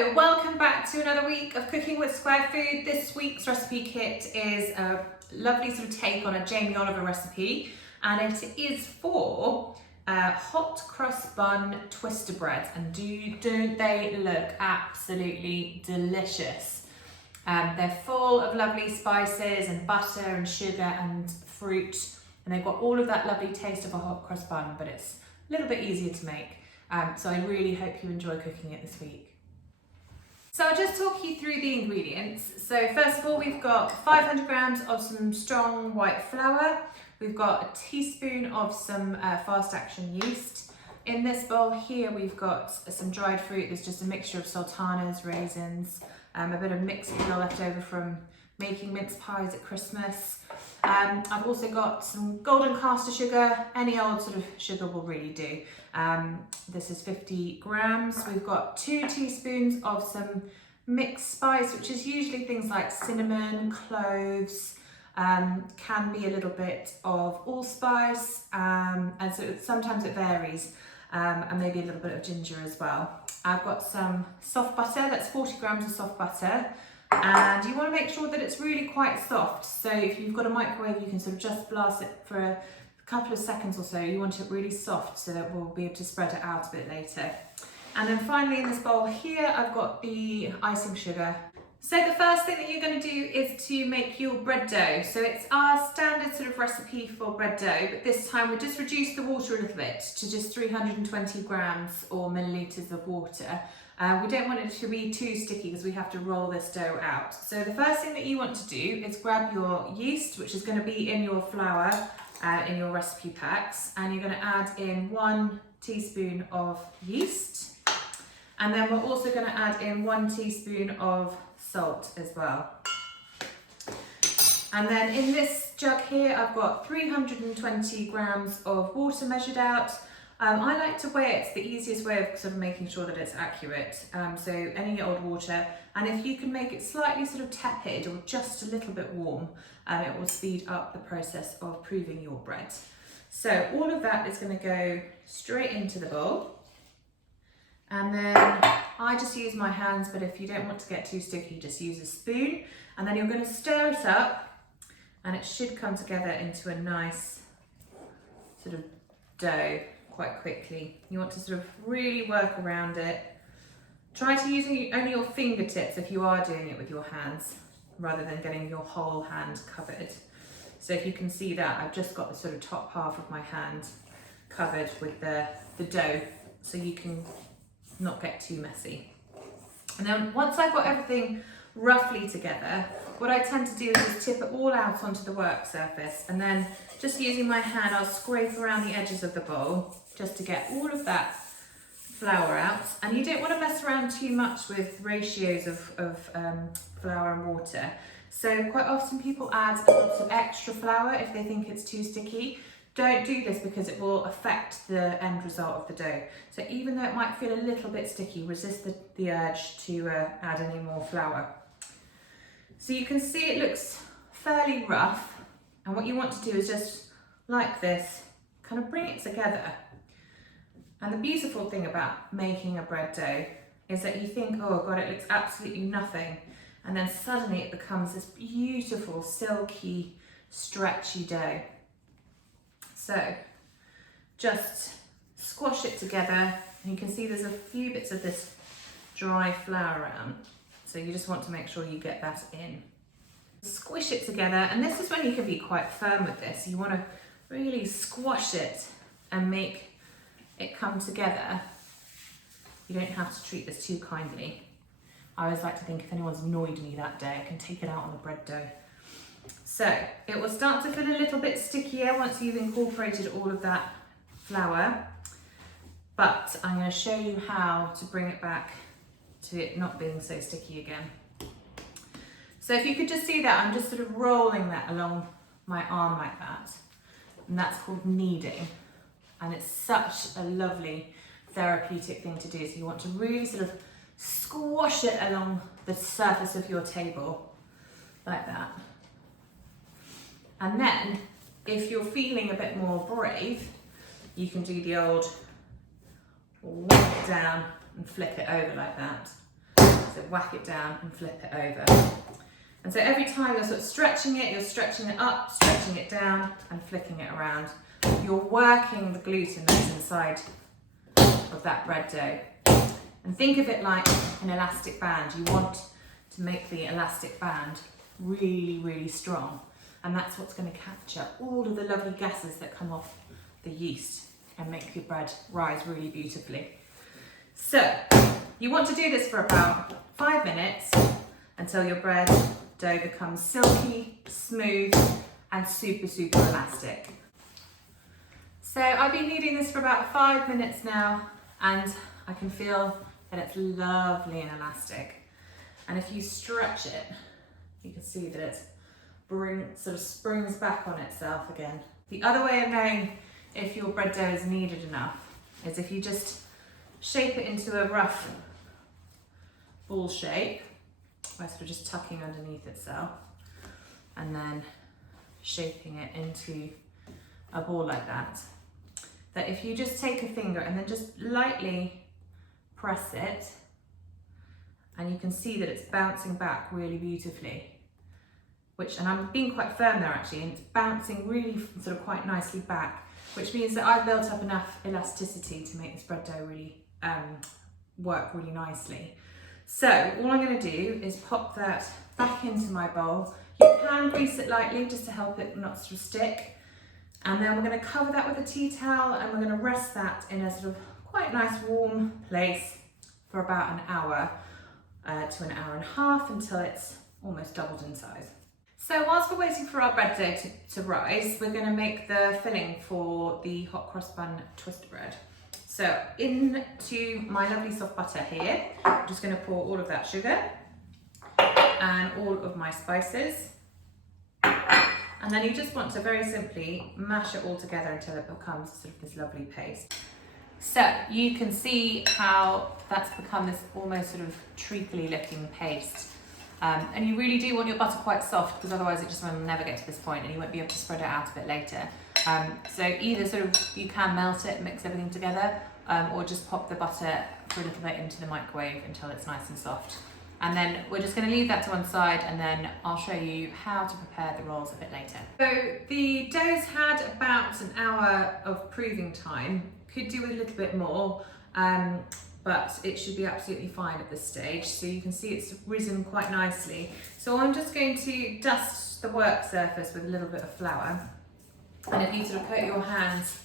So, welcome back to another week of Cooking with Square Food. This week's recipe kit is a lovely sort of take on a Jamie Oliver recipe, and it is for hot cross bun twister breads, and don't they look absolutely delicious? They're full of lovely spices and butter and sugar and fruit, and they've got all of that lovely taste of a hot cross bun, but it's a little bit easier to make. So I really hope you enjoy cooking it this week. So I'll just talk you through the ingredients. So first of all, we've got 500 grams of some strong white flour. We've got a teaspoon of some fast action yeast. In this bowl here, we've got some dried fruit. There's just a mixture of sultanas, raisins, a bit of mixed meal left over from making mince pies at Christmas. I've also got some golden caster sugar. Any old sort of sugar will really do. This is 50 grams. We've got 2 teaspoons of some mixed spice, which is usually things like cinnamon, cloves, can be a little bit of allspice, and so sometimes it varies, and maybe a little bit of ginger as well. I've got some soft butter, that's 40 grams of soft butter. And you want to make sure that it's really quite soft. So if you've got a microwave, you can sort of just blast it for a couple of seconds or so. You want it really soft so that we'll be able to spread it out a bit later. And then finally in this bowl here, I've got the icing sugar. So the first thing that you're going to do is to make your bread dough. So it's our standard sort of recipe for bread dough, but this time we just reduce the water a little bit to just 320 grams or millilitres of water. We don't want it to be too sticky because we have to roll this dough out. So the first thing that you want to do is grab your yeast, which is going to be in your flour, in your recipe packs, and you're going to add in 1 teaspoon of yeast. And then we're also going to add in 1 teaspoon of salt as well. And then in this jug here, I've got 320 grams of water measured out. I like to weigh it. It's the easiest way of sort of making sure that it's accurate. So any old water, and if you can make it slightly sort of tepid or just a little bit warm, it will speed up the process of proving your bread. So all of that is going to go straight into the bowl. And then I just use my hands, but if you don't want to get too sticky, just use a spoon. And then you're going to stir it up, and it should come together into a nice sort of dough quite quickly. You want to sort of really work around it. Try to use only your fingertips if you are doing it with your hands, rather than getting your whole hand covered. So if you can see that, I've just got the sort of top half of my hand covered with the dough, so you can not get too messy. And then once I've got everything roughly together, what I tend to do is just tip it all out onto the work surface, and then just using my hand, I'll scrape around the edges of the bowl just to get all of that flour out. And you don't want to mess around too much with ratios of flour and water. So quite often people add a lot of extra flour if they think it's too sticky. Don't do this because it will affect the end result of the dough. So even though it might feel a little bit sticky, resist the urge to add any more flour. So you can see it looks fairly rough, and what you want to do is just like this, kind of bring it together. And the beautiful thing about making a bread dough is that you think, oh God, it looks absolutely nothing. And then suddenly it becomes this beautiful, silky, stretchy dough. So just squash it together, and you can see there's a few bits of this dry flour around. So you just want to make sure you get that in. Squish it together, and this is when you can be quite firm with this. You want to really squash it and make it come together. You don't have to treat this too kindly. I always like to think if anyone's annoyed me that day, I can take it out on the bread dough. So it will start to feel a little bit stickier once you've incorporated all of that flour, but I'm going to show you how to bring it back to it not being so sticky again. So if you could just see that, I'm just sort of rolling that along my arm like that, and that's called kneading. And it's such a lovely therapeutic thing to do. So you want to really sort of squash it along the surface of your table like that. And then if you're feeling a bit more brave, you can do the old whack down and flip it over like that. whack it down and flip it over. And so every time you're sort of stretching it up, stretching it down and flicking it around. You're working the gluten that's inside of that bread dough. And think of it like an elastic band. You want to make the elastic band really, really strong. And that's what's going to capture all of the lovely gases that come off the yeast and make your bread rise really beautifully. So you want to do this for about 5 minutes until your bread dough becomes silky, smooth, and super, super elastic. So I've been kneading this for about 5 minutes now, and I can feel that it's lovely and elastic. And if you stretch it, you can see that it sort of springs back on itself again. The other way of knowing if your bread dough is kneaded enough is if you just shape it into a rough ball shape, by sort of just tucking underneath itself and then shaping it into a ball like that. That if you just take a finger and then just lightly press it, and you can see that it's bouncing back really beautifully, and I'm being quite firm there actually, and it's bouncing really sort of quite nicely back, which means that I've built up enough elasticity to make this bread dough really work really nicely. So all I'm going to do is pop that back into my bowl. You can grease it lightly just to help it not sort of stick. And then we're going to cover that with a tea towel, and we're going to rest that in a sort of quite nice warm place for about an hour to an hour and a half until it's almost doubled in size. So whilst we're waiting for our bread dough to rise, we're going to make the filling for the hot cross bun twister bread. So into my lovely soft butter here, I'm just going to pour all of that sugar and all of my spices. And then you just want to very simply mash it all together until it becomes sort of this lovely paste. So you can see how that's become this almost sort of treacly looking paste. And you really do want your butter quite soft, because otherwise it just will never get to this point and you won't be able to spread it out a bit later. So either sort of you can melt it, mix everything together, or just pop the butter for a little bit into the microwave until it's nice and soft. And then we're just going to leave that to one side, and then I'll show you how to prepare the rolls a bit later. So the dough's had about an hour of proving time. Could do with a little bit more, but it should be absolutely fine at this stage. So you can see it's risen quite nicely. So I'm just going to dust the work surface with a little bit of flour. And if you sort of coat your hands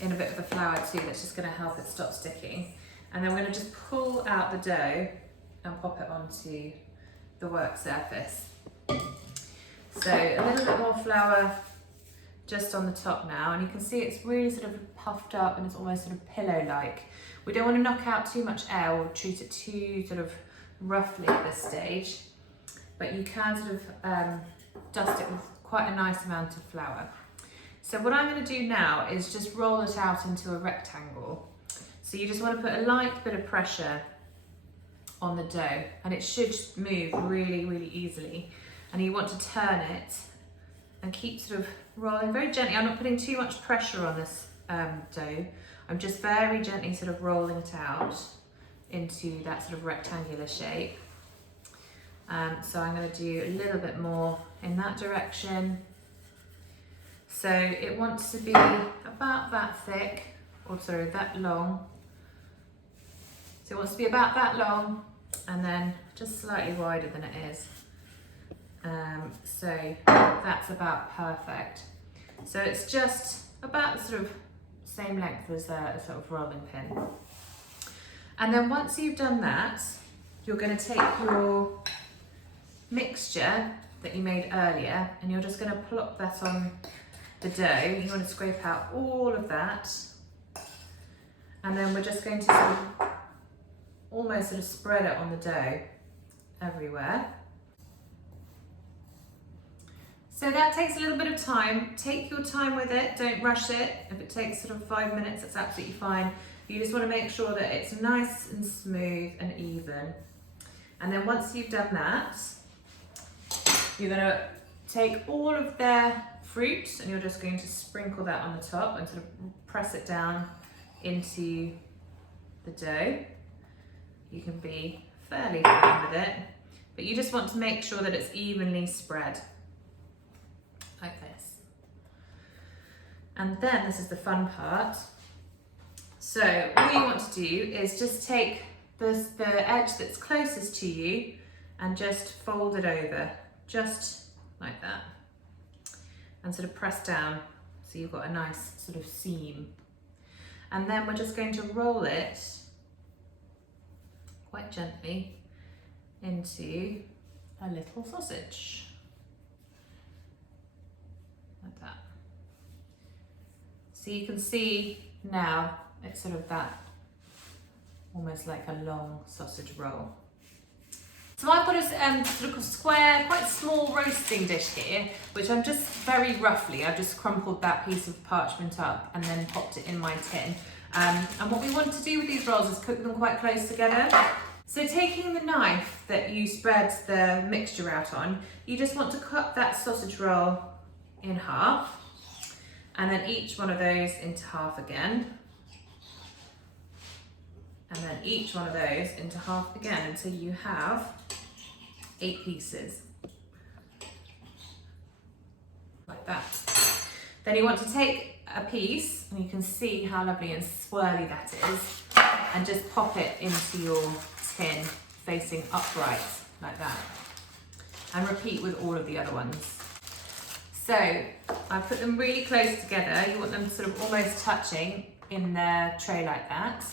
in a bit of the flour too, that's just going to help it stop sticking. And then we're going to just pull out the dough and pop it onto the work surface. So a little bit more flour just on the top now, and you can see it's really sort of puffed up and it's almost sort of pillow-like. We don't want to knock out too much air or treat it too sort of roughly at this stage, but you can sort of dust it with quite a nice amount of flour. So what I'm going to do now is just roll it out into a rectangle. So you just want to put a light bit of pressure on the dough, and it should move really, really easily. And you want to turn it and keep sort of rolling very gently. I'm not putting too much pressure on this dough. I'm just very gently sort of rolling it out into that sort of rectangular shape. So I'm going to do a little bit more in that direction. So it wants to be about that thick, or sorry, that long. So it wants to be about that long, and then just slightly wider than it is. So that's about perfect. So it's just about the sort of same length as a sort of rolling pin. And then once you've done that, you're going to take your mixture that you made earlier, and you're just going to plop that on the dough. You want to scrape out all of that, and then we're just going to sort of almost sort of spread it on the dough everywhere. So that takes a little bit of time. Take your time with it, don't rush it. If it takes sort of 5 minutes, that's absolutely fine. You just want to make sure that it's nice and smooth and even. And then once you've done that, you're going to take all of their fruit and you're just going to sprinkle that on the top and sort of press it down into the dough. You can be fairly fine with it, but you just want to make sure that it's evenly spread, like this. And then this is the fun part. So all you want to do is just take the edge that's closest to you and just fold it over, just like that. And sort of press down so you've got a nice sort of seam. And then we're just going to roll it quite gently into a little sausage, like that. So you can see now it's sort of that, almost like a long sausage roll. So I've got a sort of square, quite small roasting dish here, which I'm just very roughly, I've just crumpled that piece of parchment up and then popped it in my tin. And what we want to do with these rolls is cook them quite close together. So taking the knife that you spread the mixture out on, you just want to cut that sausage roll in half, and then each one of those into half again. And then each one of those into half again until you have 8 pieces, like that. Then you want to take a piece, and you can see how lovely and swirly that is, and just pop it into your tin facing upright, like that. And repeat with all of the other ones. So I put them really close together. You want them sort of almost touching in the tray like that.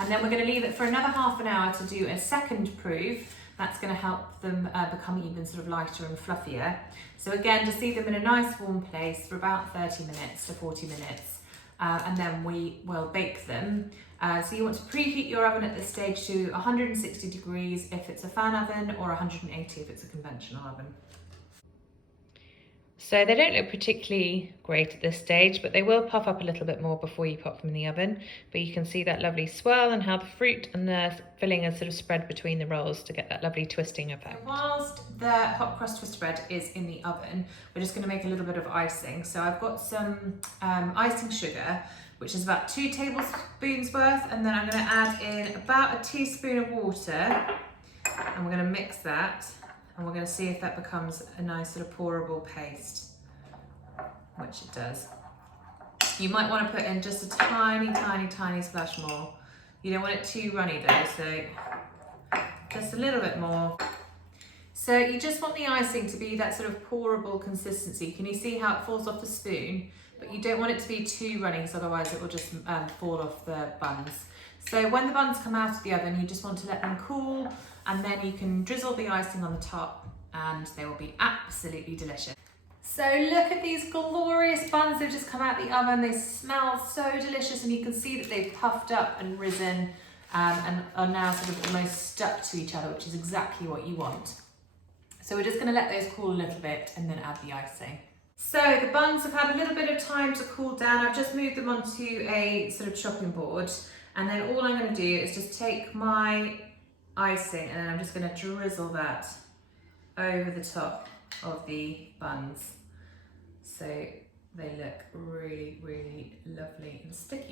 And then we're going to leave it for another half an hour to do a second proof. That's going to help them become even sort of lighter and fluffier. So again, just leave them in a nice warm place for about 30 minutes to 40 minutes. And then we will bake them. So you want to preheat your oven at this stage to 160 degrees if it's a fan oven, or 180 if it's a conventional oven. So they don't look particularly great at this stage, but they will puff up a little bit more before you pop them in the oven. But you can see that lovely swirl and how the fruit and the filling are sort of spread between the rolls to get that lovely twisting effect. So whilst the hot crust twist bread is in the oven, we're just going to make a little bit of icing. So I've got some icing sugar, which is about 2 tablespoons worth, and then I'm going to add in about a teaspoon of water, and we're going to mix that. And we're going to see if that becomes a nice sort of pourable paste, which it does. You might want to put in just a tiny, tiny, tiny splash more. You don't want it too runny though, so just a little bit more. So you just want the icing to be that sort of pourable consistency. Can you see how it falls off the spoon? But you don't want it to be too runny, because otherwise it will just fall off the buns. So when the buns come out of the oven, you just want to let them cool, and then you can drizzle the icing on the top and they will be absolutely delicious. So look at these glorious buns. They've just come out the oven. They smell so delicious, and you can see that they've puffed up and risen and are now sort of almost stuck to each other, which is exactly what you want. So we're just going to let those cool a little bit and then add the icing. So the buns have had a little bit of time to cool down. I've just moved them onto a sort of chopping board, and then all I'm going to do is just take my icing and then I'm just going to drizzle that over the top of the buns, so they look really, really lovely and sticky.